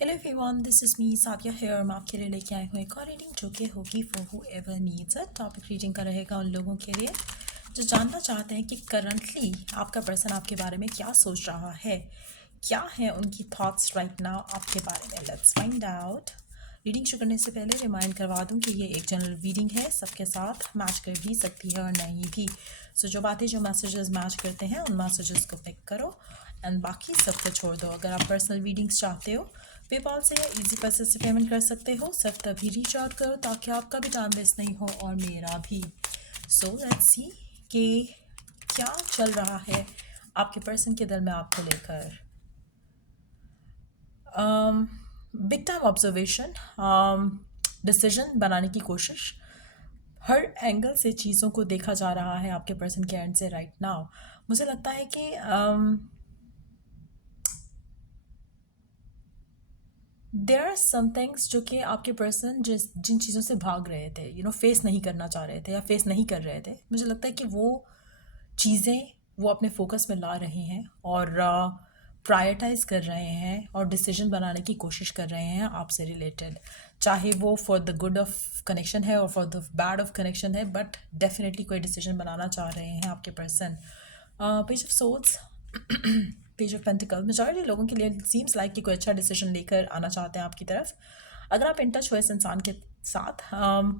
Hello everyone, this is me Sadia here. मैं आपके लिए लेके आई हूँ एक और रीडिंग जो कि होगी for who ever needs it. Topic reading का रहेगा उन लोगों के लिए जो जानना चाहते हैं कि करंटली आपका पर्सन आपके बारे में क्या सोच रहा है, क्या है उनकी थॉट्स राइट नाउ आपके बारे में। Let's find out. रीडिंग शुरू करने से पहले रिमाइंड करवा दूं कि ये एक जनरल रीडिंग है, सबके साथ मैच कर भी सकती है और नहीं भी। सो जो बातें जो मैसेजेस मैच करते हैं उन मैसेजेस को पिक करो एंड बाकी सब को छोड़ दो। अगर आप पर्सनल रीडिंग्स चाहते हो पेपाल से या इजी पैसे से पेमेंट कर सकते हो। सिर्फ तभी रीच आउट करो ताकि आपका भी टाइम वेस्ट नहीं हो और मेरा भी। सो लेट्स सी कि क्या चल रहा है आपके पर्सन के दिल में आपको लेकर। बिग टाइम ऑब्जर्वेशन, डिसीजन बनाने की कोशिश, हर एंगल से चीज़ों को देखा जा रहा है आपके पर्सन के एंड से राइट नाउ। मुझे लगता है कि देर आर सम थिंग्स जो कि आपके पर्सन जिन चीज़ों से भाग रहे थे, फेस नहीं करना चाह रहे थे या फेस नहीं कर रहे थे, मुझे लगता है कि वो चीज़ें वो अपने फोकस में ला रहे हैं और प्रायोरिटाइज कर रहे हैं और डिसीजन बनाने की कोशिश कर रहे हैं आपसे रिलेटेड, चाहे वो for the good of connection है और for the bad of connection है, बट डेफिनेटली कोई डिसीजन बनाना चाह रहे हैं आपके person. Page of swords, page of pentacle, majority लोगों के लिए सीम्स लाइक कि कोई अच्छा डिसीजन लेकर आना चाहते हैं आपकी तरफ। अगर आप इन टच हो इस इंसान के साथ,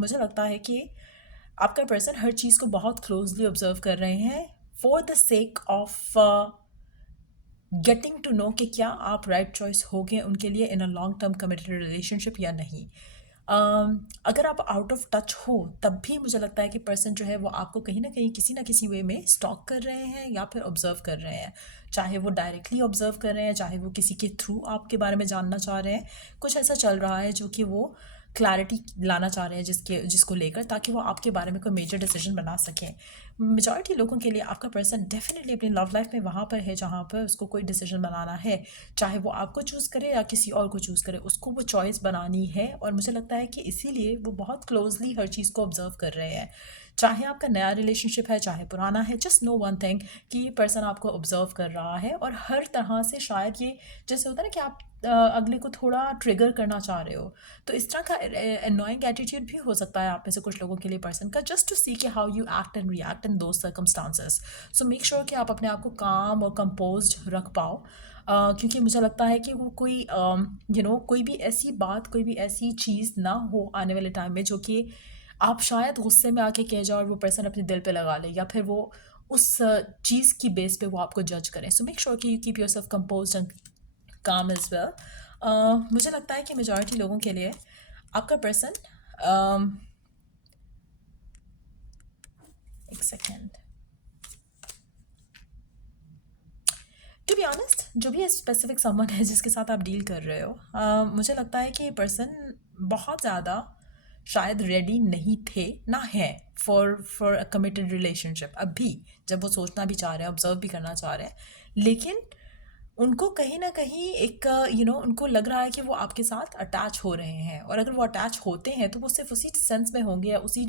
मुझे लगता है कि आपका पर्सन हर चीज़ को बहुत क्लोजली ऑब्जर्व कर रहे हैं for the sake of getting to know कि क्या आप राइट चॉइस होगे उनके लिए in a long term committed relationship या नहीं। अगर आप आउट ऑफ टच हो तब भी मुझे लगता है कि पर्सन जो है वो आपको कहीं ना किसी वे में स्टॉक कर रहे हैं या फिर ऑब्जर्व कर रहे हैं, चाहे वो डायरेक्टली ऑब्जर्व कर रहे हैं, चाहे वो किसी के थ्रू आपके बारे में जानना चाह रहे हैं। कुछ ऐसा चल रहा है जो कि वो क्लैरिटी लाना चाह रहे हैं जिसको लेकर, ताकि वो आपके बारे में कोई मेजर डिसीजन बना सकें। मेजॉरिटी लोगों के लिए आपका पर्सन डेफिनेटली अपनी लव लाइफ में वहाँ पर है जहाँ पर उसको कोई डिसीजन बनाना है, चाहे वो आपको चूज़ करे या किसी और को चूज़ करे, उसको वो चॉइस बनानी है। और मुझे लगता है कि इसीलिए वो बहुत क्लोजली हर चीज़ को ऑब्जर्व कर रहे हैं, चाहे आपका नया रिलेशनशिप है चाहे पुराना है। जस्ट नो वन थिंग कि ये पर्सन आपको ऑब्जर्व कर रहा है और हर तरह से शायद ये, जैसे होता है ना कि आप अगले को थोड़ा ट्रिगर करना चाह रहे हो, तो इस तरह का एनोइंग एटीट्यूड भी हो सकता है आप में से कुछ लोगों के लिए पर्सन का, जस्ट टू सी के how you act and react in those circumstances. So make sure कि आप अपने आप को काम और कंपोज्ड रख पाओ, क्योंकि मुझे लगता है कि वो कोई कोई भी ऐसी बात, कोई भी ऐसी चीज़ ना हो आने वाले टाइम में जो कि आप शायद गुस्से में आके कह जाओ और वो पर्सन अपने दिल पे लगा ले, या फिर वो उस चीज़ की बेस पे वो आपको जज करें। सो मेक श्योर कि you keep yourself composed and काम एज वेल। मुझे लगता है कि मेजॉरिटी लोगों के लिए आपका पर्सन, एक सेकेंड, टू बी ऑनेस्ट जो भी स्पेसिफिक समवन है जिसके साथ आप डील कर रहे हो, मुझे लगता है कि ये पर्सन बहुत ज़्यादा शायद रेडी नहीं थे ना है फॉर अ कमिटेड रिलेशनशिप अभी, जब वो सोचना भी चाह रहे हैं, ऑब्जर्व भी करना चाह रहे हैं। लेकिन उनको कहीं न कहीं एक उनको लग रहा है कि वो आपके साथ अटैच हो रहे हैं, और अगर वो अटैच होते हैं तो वो सिर्फ़ उसी सेंस में होंगे या उसी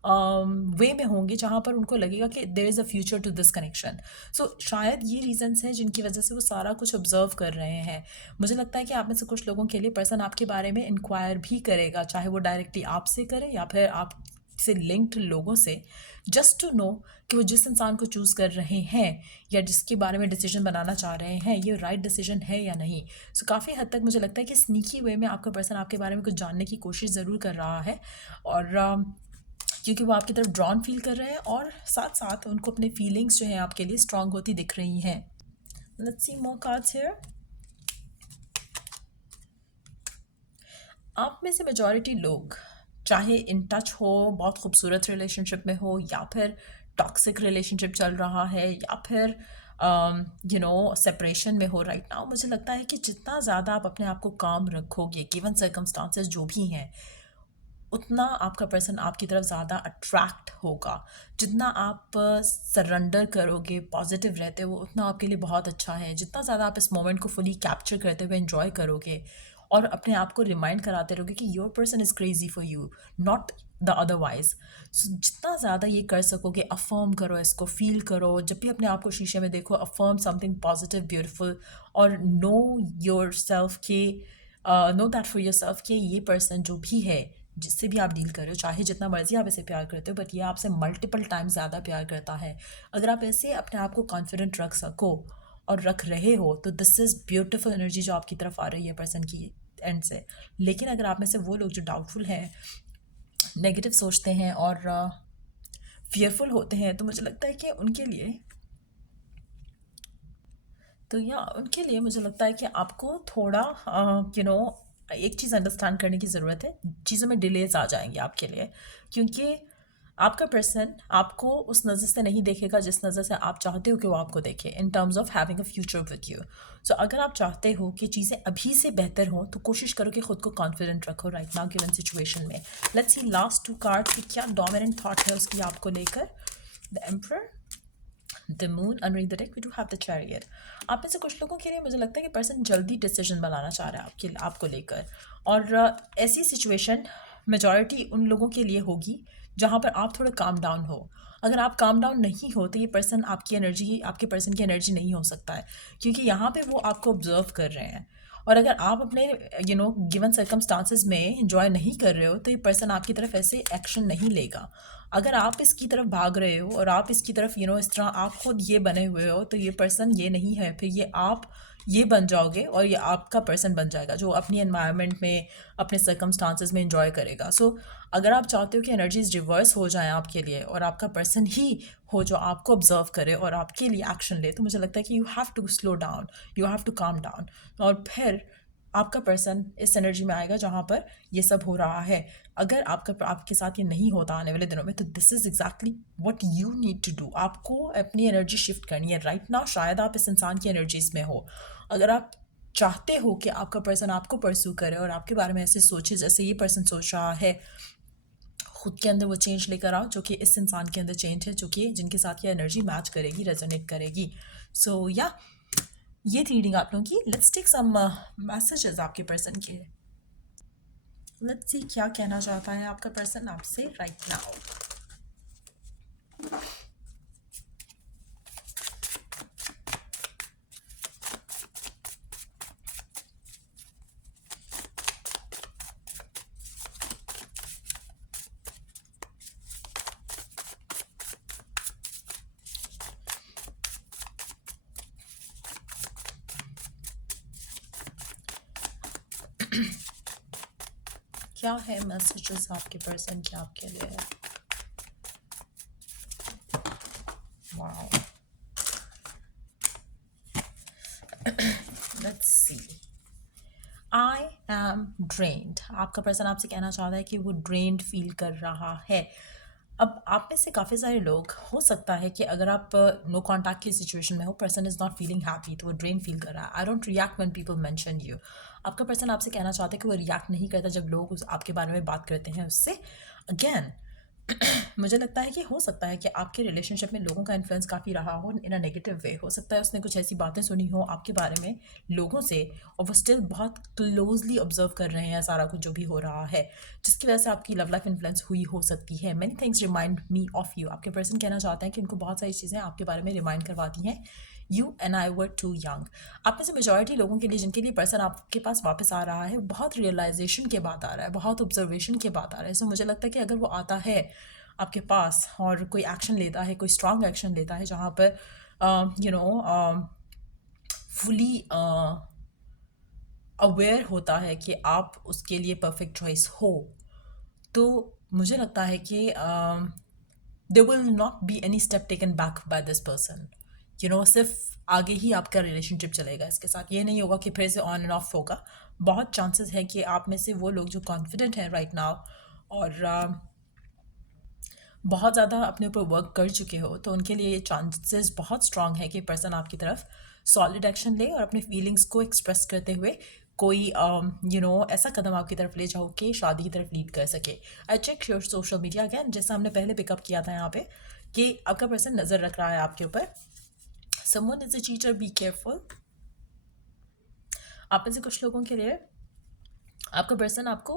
वे में होंगे जहाँ पर उनको लगेगा कि there is a future to this connection. So शायद ये रीज़न्स हैं जिनकी वज़ह से वो सारा कुछ ऑब्ज़र्व कर रहे हैं। मुझे लगता है कि आप में से कुछ लोगों के लिए पर्सन आपके बारे में इंक्वायर भी करेगा, चाहे वो डायरेक्टली आपसे करे या फिर आपसे लिंक्ड लोगों से, जस्ट टू नो कि वो जिस इंसान को चूज़ कर रहे हैं या जिसके बारे में डिसीजन बनाना चाह रहे हैं ये राइट डिसीजन है या नहीं। सो काफ़ी हद तक मुझे लगता है कि स्नीकी वे में आपका पर्सन आपके बारे में कुछ जानने की कोशिश ज़रूर कर रहा है, और क्योंकि वो आपकी तरफ ड्रॉन फील कर रहे हैं और साथ साथ उनको अपने फीलिंग्स जो हैं आपके लिए स्ट्रांग होती दिख रही हैं। Let's see more cards here. आप में से मेजॉरिटी लोग, चाहे इन टच हो, बहुत खूबसूरत रिलेशनशिप में हो, या फिर टॉक्सिक रिलेशनशिप चल रहा है, या फिर सेपरेशन में हो राइट नाउ, मुझे लगता है कि जितना ज़्यादा आप अपने आप को काम रखोगे गिवन सर्कमस्टांसेस जो भी हैं, उतना आपका पर्सन आपकी तरफ ज़्यादा अट्रैक्ट होगा। जितना आप सरेंडर करोगे, पॉजिटिव रहते हो, उतना आपके लिए बहुत अच्छा है। जितना ज़्यादा आप इस मोमेंट को फुली कैप्चर करते हुए एंजॉय करोगे और अपने आप को रिमाइंड कराते रहोगे कि your person is crazy for you, not the otherwise. So जितना ज़्यादा ये कर सकोगे, अफर्म करो, इसको फील करो। जब भी अपने आप को शीशे में देखो, अफर्म समथिंग पॉजिटिव ब्यूटिफुल, और नो योर सेल्फ के know that for your self कि ये पर्सन जो भी है, जिससे भी आप डील कर रहे हो, चाहे जितना मर्जी आप इसे प्यार करते हो, बट ये आपसे मल्टीपल टाइम ज़्यादा प्यार करता है। अगर आप ऐसे अपने आप को कॉन्फिडेंट रख सको और रख रहे हो, तो दिस इज़ ब्यूटिफुल एनर्जी जो आपकी तरफ आ रही है पर्सन की एंड से। लेकिन अगर आप में से वो लोग जो डाउटफुल हैं, नेगेटिव सोचते हैं और फियरफुल होते हैं, तो मुझे लगता है कि उनके लिए मुझे लगता है कि आपको थोड़ा एक चीज़ अंडरस्टैंड करने की ज़रूरत है। चीज़ों में डिलेज आ जाएंगे आपके लिए, क्योंकि आपका पर्सन आपको उस नज़र से नहीं देखेगा जिस नज़र से आप चाहते हो कि वो आपको देखे, in terms of having a future with you. So अगर आप चाहते हो कि चीज़ें अभी से बेहतर हों, तो कोशिश करो कि खुद को कॉन्फिडेंट रखो राइट नाउ गिवन सिचुएशन में। लेट्स सी लास्ट 2 कार्ड कि क्या डोमिनेंट थॉट है उसकी आपको लेकर। The emperor, the moon, underneath the deck we do have the chariot. आप में से कुछ लोगों के लिए मुझे लगता है कि पर्सन जल्दी डिसीजन बनाना चाह रहा है आपको लेकर, और ऐसी सिचुएशन मेजॉरिटी उन लोगों के लिए होगी जहाँ पर आप थोड़ा काम डाउन हो। अगर आप काम डाउन नहीं हो, तो ये पर्सन आपके पर्सन की एनर्जी नहीं हो सकता है, क्योंकि यहाँ पे वो आपको ऑब्जर्व कर रहे हैं। और अगर आप अपने गिवन सर्कमस्टांसेस में इंजॉय नहीं कर रहे हो, तो ये पर्सन आपकी तरफ ऐसे एक्शन नहीं लेगा। अगर आप इसकी तरफ भाग रहे हो और आप इसकी तरफ इस तरह आप खुद ये बने हुए हो, तो ये पर्सन ये नहीं है, फिर ये आप ये बन जाओगे और ये आपका पर्सन बन जाएगा जो अपनी एनवायरनमेंट में, अपने सर्कमस्टांसेस में इंजॉय करेगा। सो अगर आप चाहते हो कि एनर्जीज रिवर्स हो जाएं आपके लिए और आपका पर्सन ही हो जो आपको ऑब्जर्व करे और आपके लिए एक्शन ले, तो मुझे लगता है कि you have to slow down, you have to calm down. और फिर आपका पर्सन इस एनर्जी में आएगा जहाँ पर ये सब हो रहा है। अगर आपके साथ ये नहीं होता आने वाले दिनों में, तो this is exactly what you need to do. आपको अपनी एनर्जी शिफ्ट करनी है राइट नाउ। शायद आप इस इंसान की एनर्जीज में हो। अगर आप चाहते हो कि आपका पर्सन आपको परस्यू करे और आपके बारे में ऐसे सोचे जैसे ये पर्सन सोच रहा है, खुद के अंदर वो चेंज लेकर आओ जो कि इस इंसान के अंदर चेंज है, जो कि जिनके साथ ये एनर्जी मैच करेगी, रेजोनेट करेगी। सो या ये थी रीडिंग आप लोगों की। लेट्स टेक सम मैसेजेस आपके पर्सन के। लेट्स सी क्या कहना चाहता है आपका पर्सन आपसे राइट नाउ। क्या है मैसेजेस आपके पर्सन के आपके लिए? Wow, let's see. I am drained. आपका पर्सन आपसे कहना चाहता है कि वो ड्रेन्ड फील कर रहा है। अब आप में से काफ़ी सारे लोग, हो सकता है कि अगर आप नो कॉन्टैक्ट की सिचुएशन में हो, person is not feeling happy, तो वो ड्रेन फील कर रहा है। I don't react when people mention you. आपका पर्सन आपसे कहना चाहता है कि वो रिएक्ट नहीं करता जब लोग आपके बारे में बात करते हैं उससे। अगेन मुझे लगता है कि हो सकता है कि आपके रिलेशनशिप में लोगों का इन्फ्लुएंस काफ़ी रहा हो इन अ नेगेटिव वे। हो सकता है उसने कुछ ऐसी बातें सुनी हो आपके बारे में लोगों से, और वो स्टिल बहुत क्लोजली ऑब्जर्व कर रहे हैं सारा कुछ जो भी हो रहा है, जिसकी वजह से आपकी लव लाइफ इन्फ्लुएंस हुई हो सकती है। Many things remind me of you. आपके पर्सन कहना चाहते हैं कि उनको बहुत सारी चीज़ें आपके बारे में रिमाइंड करवाती हैं। You and I were too young. आप में से मेजॉरिटी लोगों के लिए जिनके लिए पर्सन आपके पास वापस आ रहा है, बहुत रियलाइजेशन के बाद आ रहा है, बहुत ऑब्जर्वेशन के बाद आ रहा है। सो मुझे लगता है कि अगर वो आता है आपके पास और कोई एक्शन लेता है, कोई स्ट्रांग एक्शन लेता है जहाँ पर फुली अवेयर होता है कि आप उसके लिए परफेक्ट चॉइस हो, तो मुझे लगता है कि there will not be any step taken back by this person. सिर्फ आगे ही आपका रिलेशनशिप चलेगा इसके साथ। ये नहीं होगा कि फिर से ऑन एंड ऑफ होगा। बहुत चांसेस है कि आप में से वो लोग जो कॉन्फिडेंट हैं राइट नाउ और बहुत ज़्यादा अपने ऊपर वर्क कर चुके हो, तो उनके लिए ये चांसेस बहुत स्ट्रांग है कि पर्सन आपकी तरफ सॉलिड एक्शन ले और अपने फीलिंग्स को एक्सप्रेस करते हुए कोई ऐसा कदम आपकी तरफ ले जाओ कि शादी की तरफ लीड कर सके। I check your social media again, जैसा हमने पहले पिकअप किया था यहाँ पे, कि आपका पर्सन नज़र रख रहा है आपके ऊपर। Someone is a cheater, be careful. आप में से कुछ लोगों के लिए आपका पर्सन आपको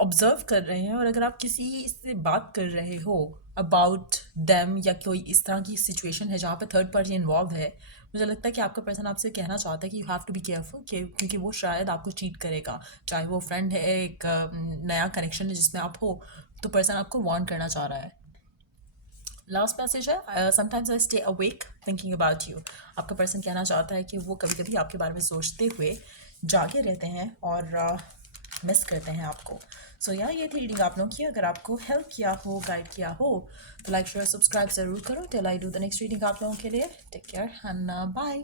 ऑब्जर्व कर रहे हैं, और अगर आप किसी से बात कर रहे हो अबाउट देम या कोई इस तरह की सिचुएशन है जहाँ पे थर्ड पार्टी इन्वॉल्व है, मुझे लगता है कि आपका पर्सन आपसे कहना चाहता है कि you have to be careful, क्योंकि वो शायद आपको चीट करेगा। चाहे वो फ्रेंड है, एक नया कनेक्शन है जिसमें आप हो, तो पर्सन आपको वार्न करना चाह रहा है। लास्ट मैसेज है, sometimes I stay awake thinking about you. आपका पर्सन कहना चाहता है कि वो कभी कभी आपके बारे में सोचते हुए जागे रहते हैं और मिस करते हैं आपको। सो यार, ये थी रीडिंग आप लोगों की। अगर आपको हेल्प किया हो, गाइड किया हो, तो लाइक शेयर सब्सक्राइब ज़रूर करो। Till I do the next reading आप लोगों के लिए। Take care and bye.